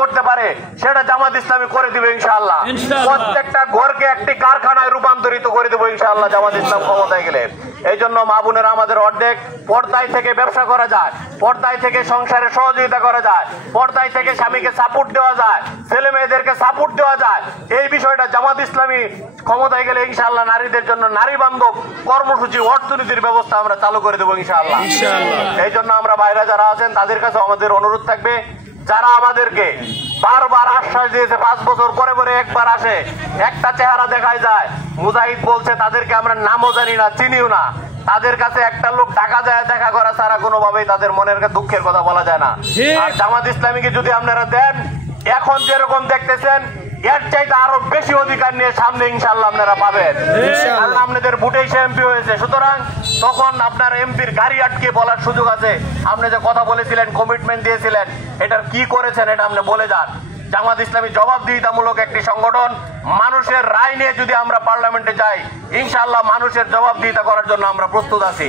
করতে পারে সেটা জামাত ইসলামী করে দিবে ইনশাআল্লাহ। প্রত্যেকটা ঘরকে একটি কারখানায় রূপান্তরিত করে দেবো ইনশাআল্লাহ জামাত ইসলাম ক্ষমতায় গেলে। এই জন্য মা বোনেরা আমাদের অর্ধেক পর্দায় থেকে ব্যবসা করা যায়, পর্দায় থেকে সংসারে সহযোগিতা করা যায়, পর্দায় থেকে স্বামীকে সাপোর্ট দেওয়া যায়, ছেলে মেয়েদেরকে সাপোর্ট দেওয়া যায়। এই বিষয়টা জামাত ইসলামী ক্ষমতায় গেলে ইনশাআল্লাহ নারীদের জন্য নারী বান্ধব কর্মসূচি, অর্থনীতির ব্যবস্থা আমরা চালু করে দেবো ইনশাআল্লাহ। এই জন্য আমরা বাইরে যারা আছেন তাদের কাছে আমাদের অনুরোধ থাকবে, যারা আমাদেরকে বারবার আশ্বাস দিয়েছে 5 বছর পরে পরে একবার আসে, একটা চেহারা দেখায় যায়, মুজাহিদ বলছে তাদেরকে আমরা নামও জানি না, চিনিও না, তাদের কাছে একটা লোক টাকা যায় দেখা করা ছাড়া কোনোভাবেই তাদের মনের দুঃখের কথা বলা যায় না। আর জামাত ইসলামীকে যদি আপনারা দেন, এখন যেরকম দেখতেছেন এর চাইতে আরো বেশি অধিকার নিয়ে সামনে ইনশাআল্লাহ আপনারা পাবেন। কারণ আপনাদের ভোটেই সে এমপি হয়েছে, সুতরাং তখন আপনার এমপির গাড়ি আটকে বলার সুযোগ আছে। আপনি যে কথা বলেছিলেন, কমিটমেন্ট দিয়েছিলেন, এটার কি করেছেন এটা আপনি বলে যান। জামাত ইসলামী জবাবদিহিতামূলক একটি সংগঠন, মানুষের রায় নিয়ে যদি আমরা পার্লামেন্টে যাই ইনশাআল্লাহ মানুষের জবাবদিহিতা করার জন্য আমরা প্রস্তুত আছি।